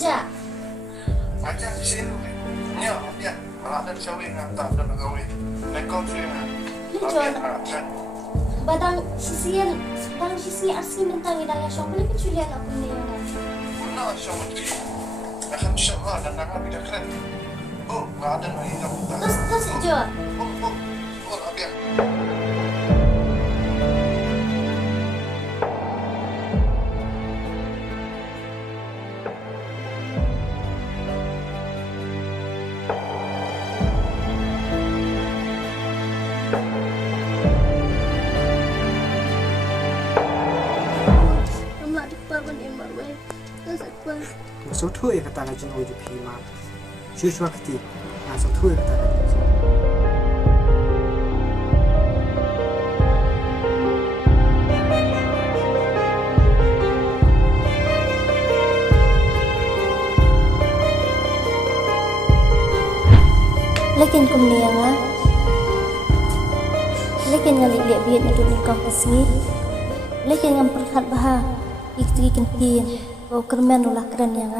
ja. Aja di sini. Nyo, ya. Kalau ada cewek yang tak ada kawin. Lekon sih na. Badang sisian asli mentang idang ya syok lagi culian aku ni ya. Mana syok mesti. Akan syok dan nak tidak keren. Oh, nggak ada lagi kamu. Terus jo. Oh, abia. Masuk tu ya kata lagi nak uji pima. Shuswa kati, masuk tu ya kata lagi. Lekin kumnianga. Lekin ngali lihat biar itu nikah pesmi. Lekin yang perhat bah, ikti kentin. Kau kermen ulah keren yang